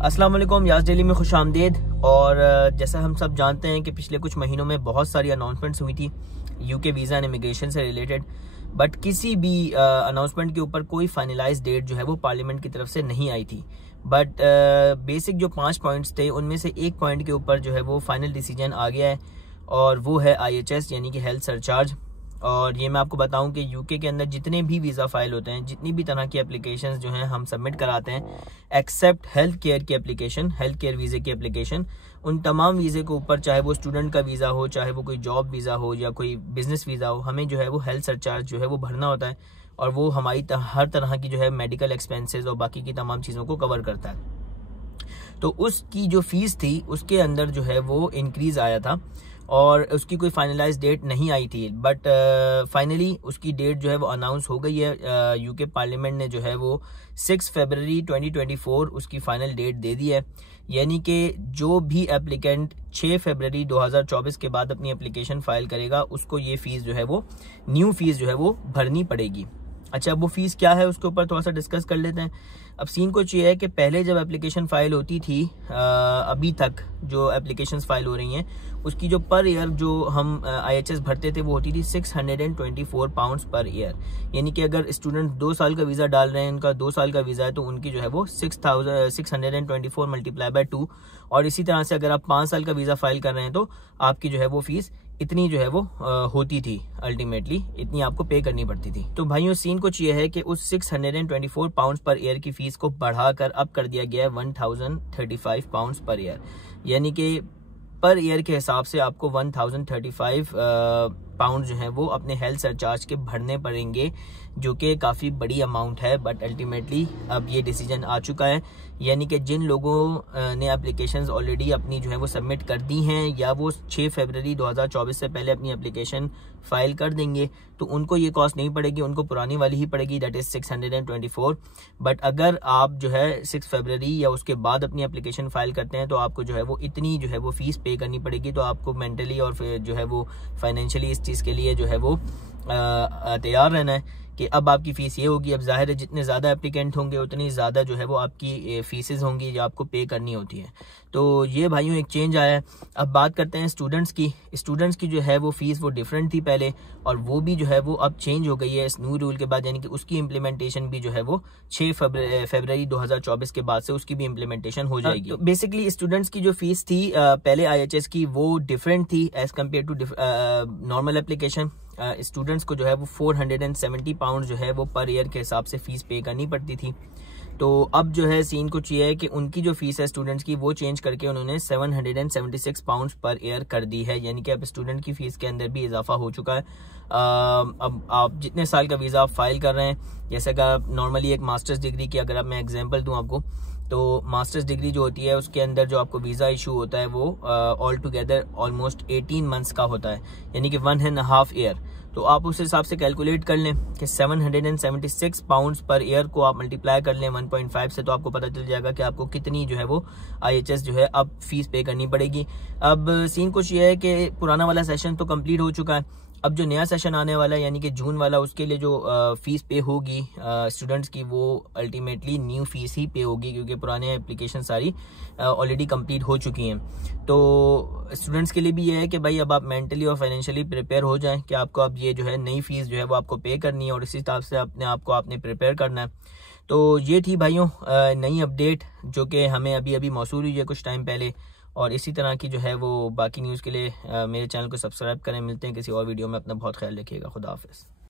अस्सलाम वालेकुम, यास डेली में खुश आमदीद। और जैसा हम सब जानते हैं कि पिछले कुछ महीनों में बहुत सारी अनाउंसमेंट्स हुई थी यूके वीज़ा एंड इमिग्रेशन से रिलेटेड, बट किसी भी अनाउंसमेंट के ऊपर कोई फाइनलाइज डेट जो है वो पार्लियामेंट की तरफ से नहीं आई थी। बट बेसिक जो 5 पॉइंट्स थे उनमें से एक पॉइंट के ऊपर जो है वो फाइनल डिसीजन आ गया है और वो है IHS यानी कि हेल्थ सरचार्ज। और ये मैं आपको बताऊं कि यूके के अंदर जितने भी वीज़ा फाइल होते हैं, जितनी भी तरह की एप्लीकेशंस जो हैं हम सबमिट कराते हैं, एक्सेप्ट हेल्थ केयर की एप्लीकेशन, हेल्थ केयर वीज़े की एप्लीकेशन, उन तमाम वीज़े के ऊपर, चाहे वो स्टूडेंट का वीज़ा हो, चाहे वो कोई जॉब वीज़ा हो या कोई बिजनेस वीज़ा हो, हमें जो है वो हेल्थ सरचार्ज जो है वो भरना होता है और वो हमारी हर तरह की जो है मेडिकल एक्सपेंसेस और बाकी की तमाम चीज़ों को कवर करता है। तो उसकी जो फीस थी उसके अंदर जो है वो इंक्रीज आया था और उसकी कोई फाइनलाइज डेट नहीं आई थी, बट फाइनली उसकी डेट जो है वो अनाउंस हो गई है। यूके पार्लियामेंट ने जो है वो 6 फरवरी 2024 उसकी फाइनल डेट दे दी है, यानी कि जो भी एप्लीकेंट 6 फरवरी 2024 के बाद अपनी एप्लीकेशन फाइल करेगा उसको ये फीस जो है वो न्यू फीस जो है वो भरनी पड़ेगी। अच्छा, वो फीस क्या है उसके ऊपर थोड़ा सा डिस्कस कर लेते हैं। अब सीन कुछ ये है कि पहले जब एप्लीकेशन फाइल होती थी, अभी तक जो एप्लीकेशंस फाइल हो रही हैं उसकी जो पर ईयर जो हम IHS भरते थे वो होती थी 624 पाउंड्स पर ईयर। यानी कि अगर स्टूडेंट 2 साल का वीज़ा डाल रहे हैं, उनका 2 साल का वीज़ा है, तो उनकी जो है वो 624 मल्टीप्लाई बाय 2। और इसी तरह से अगर आप 5 साल का वीज़ा फाइल कर रहे हैं तो आपकी जो है वो फीस इतनी जो है वो होती थी, अल्टीमेटली इतनी आपको पे करनी पड़ती थी। तो भाइयों सीन कुछ ये है कि उस 624 पाउंड्स पर ईयर की फीस को बढ़ाकर अब कर दिया गया है 1035 पाउंड्स पर ईयर, यानी कि पर ईयर के हिसाब से आपको 1035 पाउंड जो है वो अपने हेल्थ सरचार्ज के भरने पड़ेंगे, जो कि काफ़ी बड़ी अमाउंट है। बट अल्टीमेटली अब ये डिसीजन आ चुका है, यानी कि जिन लोगों ने एप्लीकेशंस ऑलरेडी अपनी जो है वो सबमिट कर दी हैं या वो 6 फरवरी 2024 से पहले अपनी एप्लीकेशन फाइल कर देंगे तो उनको ये कॉस्ट नहीं पड़ेगी, उनको पुरानी वाली ही पड़ेगी, दैट इज़ 624। बट अगर आप जो है 6 फरवरी या उसके बाद अपनी एप्लीकेशन फाइल करते हैं तो आपको जो है वो इतनी जो है वो फीस पे करनी पड़ेगी। तो आपको मेंटली और फिर जो है वो फाइनेंशियली इस चीज़ के लिए जो है वो तैयार रहना है कि अब आपकी फ़ीस ये होगी। अब जाहिर है जितने ज़्यादा एप्लीकेंट होंगे उतनी ज़्यादा जो है वो आपकी फ़ीसेस होंगी जो आपको पे करनी होती है। तो ये भाइयों एक चेंज आया है। अब बात करते हैं स्टूडेंट्स की। स्टूडेंट्स की जो है वो फ़ीस वो डिफरेंट थी पहले, और वो भी जो है वो अब चेंज हो गई है इस न्यू रूल के बाद, यानी कि उसकी इम्प्लीमेंटेशन भी जो है वो 6 फरवरी 2024 के बाद से उसकी भी इम्प्लीमेंटेशन हो जाएगी। तो बेसिकली स्टूडेंट्स की जो फीस थी पहले IHS की वो डिफरेंट थी as compare to normal application. Students को जो है वो 470 पाउंड जो है वो पर ईयर के हिसाब से फ़ीस पे करनी पड़ती थी। तो अब जो है सीन कुछ ये है कि उनकी जो फीस है स्टूडेंट्स की वो चेंज करके उन्होंने 776 पाउंड्स पर ईयर कर दी है, यानी कि अब स्टूडेंट की फ़ीस के अंदर भी इजाफा हो चुका है। अब आप जितने साल का वीज़ा आप फाइल कर रहे हैं, जैसे कि नॉर्मली एक मास्टर्स डिग्री की अगर अब मैं एग्जांपल दूं आपको, तो मास्टर्स डिग्री जो होती है उसके अंदर जो आपको वीज़ा इशू होता है वो ऑल टुगेदर ऑलमोस्ट 18 मंथ्स का होता है, यानी कि 1.5 ईयर। तो आप उस हिसाब से कैलकुलेट कर लें कि 776 पाउंड्स पर ईयर को आप मल्टीप्लाई कर लें 1.5 से, तो आपको पता चल जाएगा कि आपको कितनी जो है वो IHS जो है अब फीस पे करनी पड़ेगी। अब सीन कुछ ये है कि पुराना वाला सेशन तो कंप्लीट हो चुका है, अब जो नया सेशन आने वाला है यानी कि जून वाला, उसके लिए जो फीस पे होगी स्टूडेंट्स की वो अल्टीमेटली न्यू फीस ही पे होगी, क्योंकि पुराने एप्लीकेशन सारी ऑलरेडी कंप्लीट हो चुकी हैं। तो स्टूडेंट्स के लिए भी ये है कि भाई अब आप मेंटली और फाइनेंशियली प्रिपेयर हो जाएं कि आपको अब ये जो है नई फीस जो है वो आपको पे करनी है और इसी हिसाब से अपने आप को आपने प्रिपेयर करना है। तो ये थी भाइयों नई अपडेट जो कि हमें अभी अभी मौसूल हुई है कुछ टाइम पहले। और इसी तरह की जो है वो बाकी न्यूज़ के लिए मेरे चैनल को सब्सक्राइब करें। मिलते हैं किसी और वीडियो में, अपना बहुत ख्याल रखिएगा। खुदा हाफिज़।